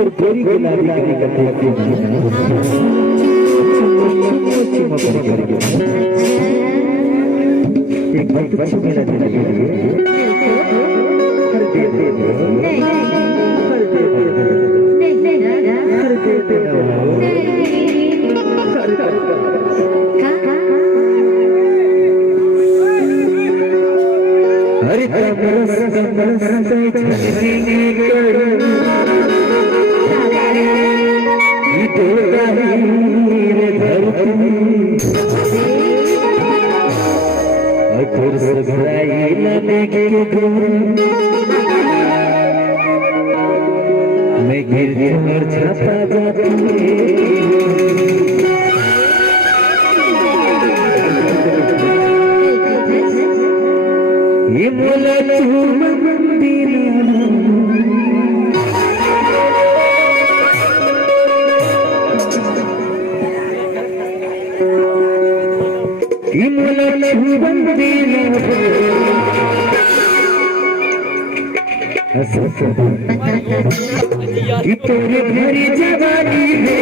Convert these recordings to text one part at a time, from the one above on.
তোর গরি গুলাবি গাড়ি গাড়ি एक बार तुझसे मेरा दिल दे दे हर दे दे हर दे दे हर दे दे हर कमरस से छलनी कर इधर रे धरती अगर सगराई लगे के दूर मैं गिर और छापा जाती ये मोला तू मंदिर ये मोला तू मंदिर ये तेरे भरी जवानी है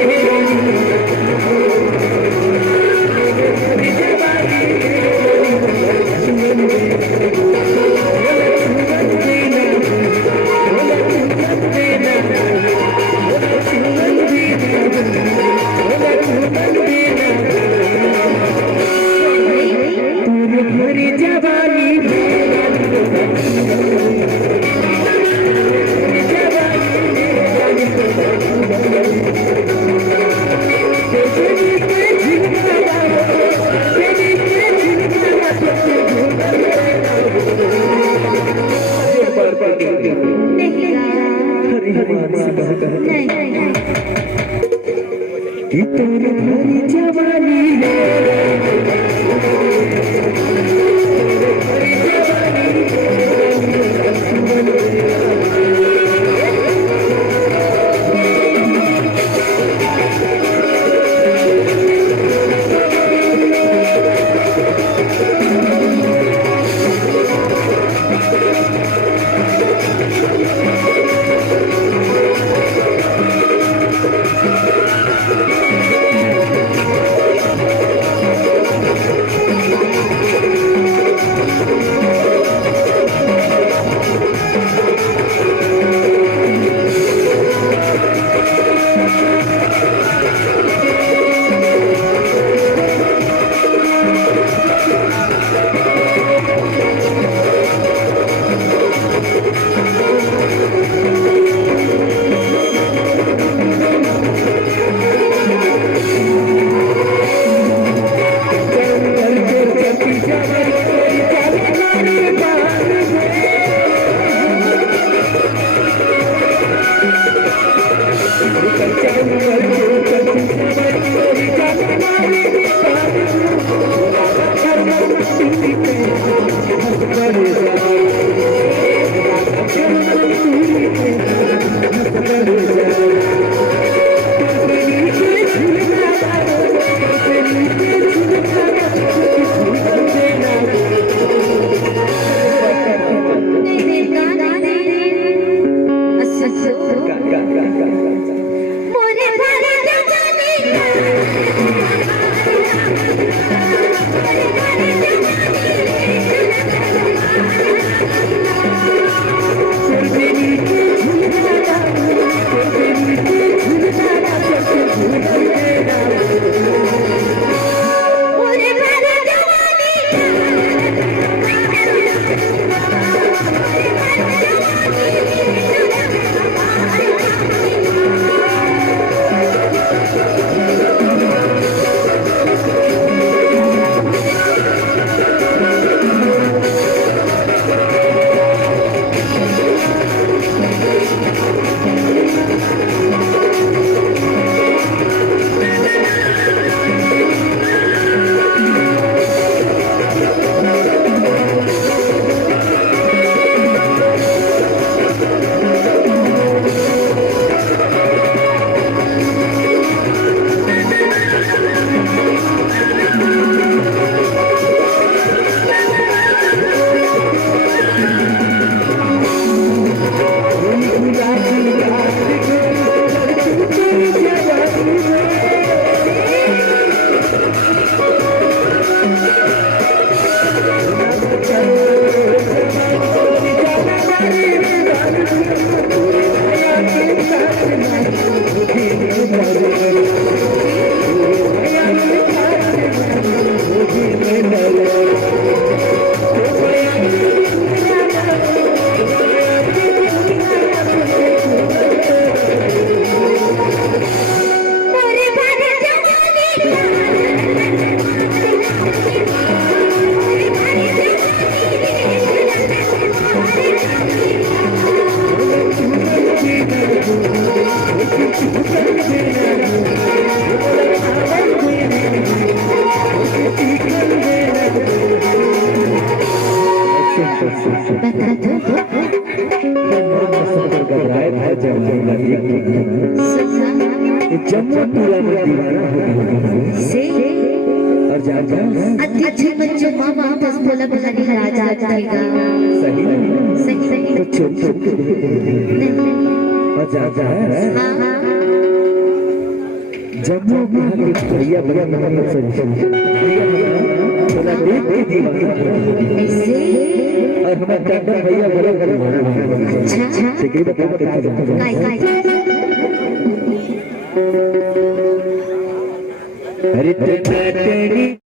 तेरे भरी जवानी घबराए था जवानी लगी जम्मू पूरा में दीवाना हो से और जाता अध्यक्ष बच्चों मामा बस बोला बहारी राजा जाएगा सही सही तो चुप चुप और जाता हाँ जम्मू कहा कि भैया भैया मोहम्मद भैया बोला देख के दीवाना ऐसे और हमारा टंडन भैया बोला अच्छा ठीक है बता के काय काय अरे तेरी